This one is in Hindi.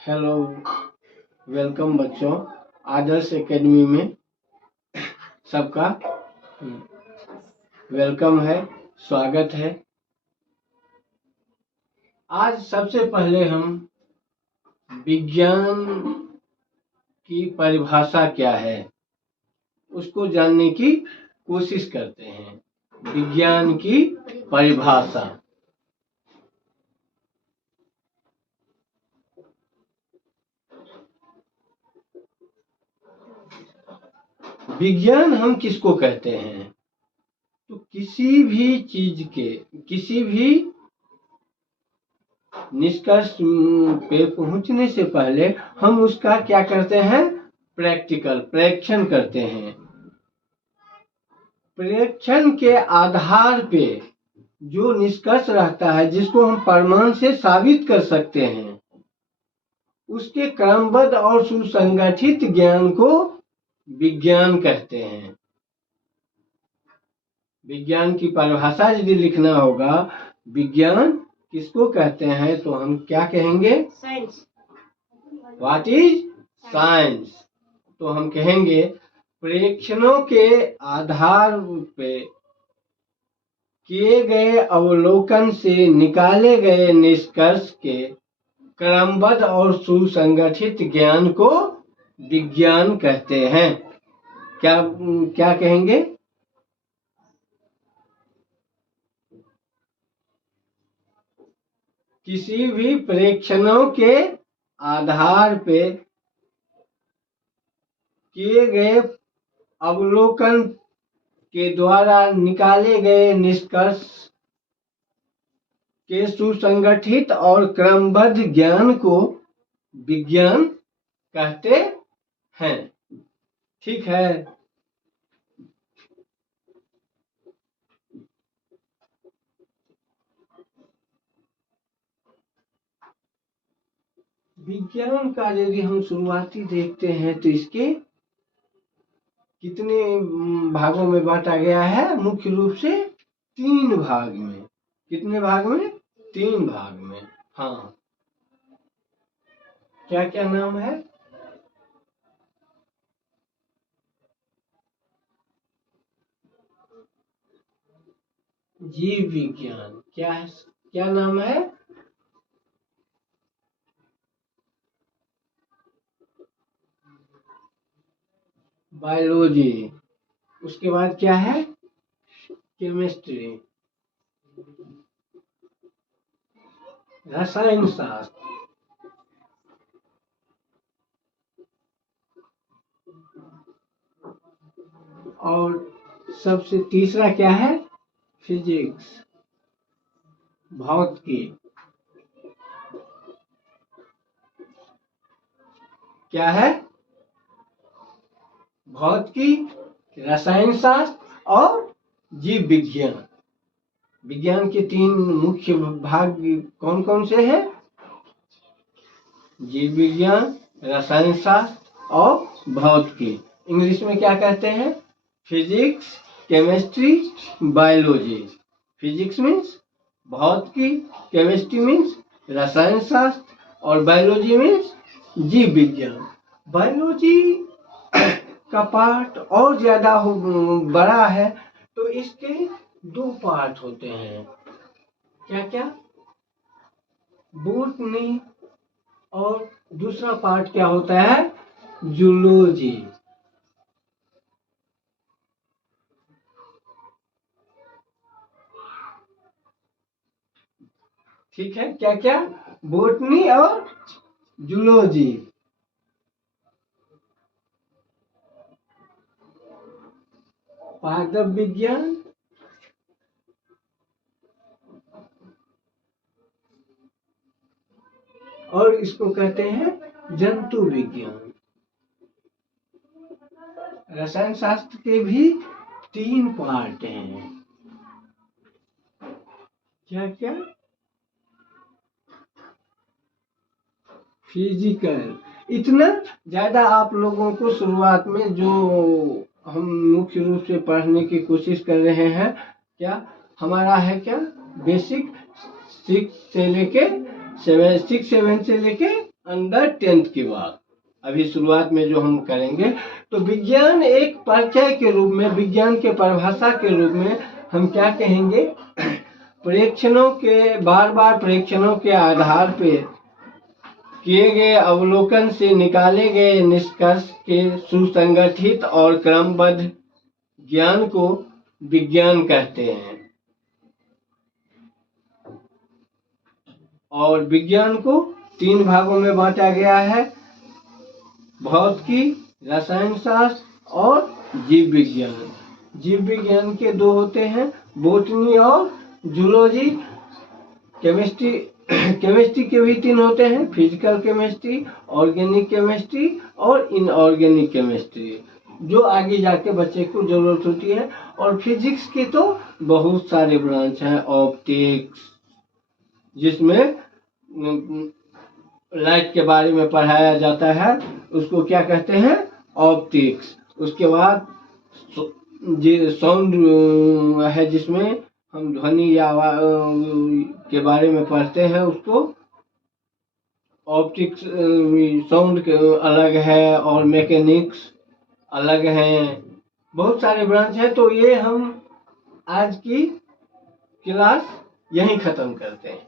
हेलो, वेलकम बच्चों। आदर्श एकेडमी में सबका वेलकम है, स्वागत है। आज सबसे पहले हम विज्ञान की परिभाषा क्या है उसको जानने की कोशिश करते हैं। विज्ञान की परिभाषा। विज्ञान हम किसको कहते हैं? तो किसी भी चीज के, किसी भी निष्कर्ष पे पहुंचने से पहले हम उसका क्या करते हैं? परीक्षण करते हैं। परीक्षण के आधार पे जो निष्कर्ष रहता है, जिसको हम प्रमाण से साबित कर सकते हैं, उसके क्रमबद्ध और सुसंगठित ज्ञान को विज्ञान कहते हैं। विज्ञान की परिभाषा यदि लिखना होगा, विज्ञान किसको कहते हैं, तो हम क्या कहेंगे? साइंस। What is science? तो हम कहेंगे परीक्षणों के आधार पे किए गए अवलोकन से निकाले गए निष्कर्ष के क्रमबद्ध और सुसंगठित ज्ञान को विज्ञान कहते हैं। क्या कहेंगे? किसी भी परीक्षणों के आधार पे किए गए अवलोकन के द्वारा निकाले गए निष्कर्ष के सुसंगठित और क्रमबद्ध ज्ञान को विज्ञान कहते हैं। ठीक है। विज्ञान का यदि हम शुरुआती देखते हैं तो इसके कितने भागों में बांटा गया है? मुख्य रूप से 3 भाग में। कितने भाग में? 3 भाग में। हाँ, क्या क्या नाम है? जीव विज्ञान। क्या है? क्या नाम है? बायोलॉजी। उसके बाद क्या है? केमिस्ट्री, रसायन शास्त्र। और सबसे तीसरा क्या है? फिजिक्स, भौतिकी। क्या है? भौतिकी, रसायन शास्त्र और जीव विज्ञान। विज्ञान के 3 मुख्य भाग कौन कौन से हैं? जीव विज्ञान, रसायन शास्त्र और भौतिकी। इंग्लिश में क्या कहते हैं? Physics, chemistry, biology. Physics means भौतिकी, केमिस्ट्री मीन्स रसायन शास्त्र और बायोलॉजी मीन्स जीव विज्ञान। बायोलॉजी का पार्ट और ज्यादा बड़ा है, तो इसके 2 पार्ट होते हैं। क्या क्या? बॉटनी, और दूसरा पार्ट क्या होता है? जूलॉजी। ठीक है। क्या क्या? बॉटनी और जूलॉजी। पादप विज्ञान, और इसको कहते हैं जंतु विज्ञान। रसायन शास्त्र के भी 3 पार्ट हैं। क्या क्या? फिजिकल। इतना ज्यादा आप लोगों को शुरुआत में जो हम मुख्य रूप से पढ़ने की कोशिश कर रहे हैं, क्या हमारा है? क्या बेसिक 6 से लेके 6-7 से लेके अंडर 10th की बात अभी शुरुआत में जो हम करेंगे। तो विज्ञान एक परिचय के रूप में, विज्ञान के परिभाषा के रूप में हम क्या कहेंगे, परीक्षणों के बार बार परीक्षणों के आधार पे किए गए अवलोकन से निकाले गए निष्कर्ष के सुसंगठित और क्रमबद्ध ज्ञान को विज्ञान कहते हैं। और विज्ञान को 3 भागों में बांटा गया है, भौतिकी, रसायन शास्त्र और जीव विज्ञान। जीव विज्ञान के 2 होते हैं, बोटनी और जूलॉजी। केमिस्ट्री के भी 3 होते हैं, फिजिकल केमिस्ट्री, ऑर्गेनिक केमिस्ट्री और इनऑर्गेनिक केमिस्ट्री, जो आगे जाके बच्चे को जरूरत होती है। और फिजिक्स के तो बहुत सारे ब्रांच हैं, ऑप्टिक्स, जिसमें लाइट के बारे में पढ़ाया जाता है, उसको क्या कहते हैं, ऑप्टिक्स। उसके बाद साउंड है, जिसमें हम ध्वनि या के बारे में पढ़ते हैं, उसको ऑप्टिक्स। साउंड अलग है और मैकेनिक्स अलग हैं, बहुत सारे ब्रांच हैं। तो ये हम आज की क्लास यहीं ख़त्म करते हैं।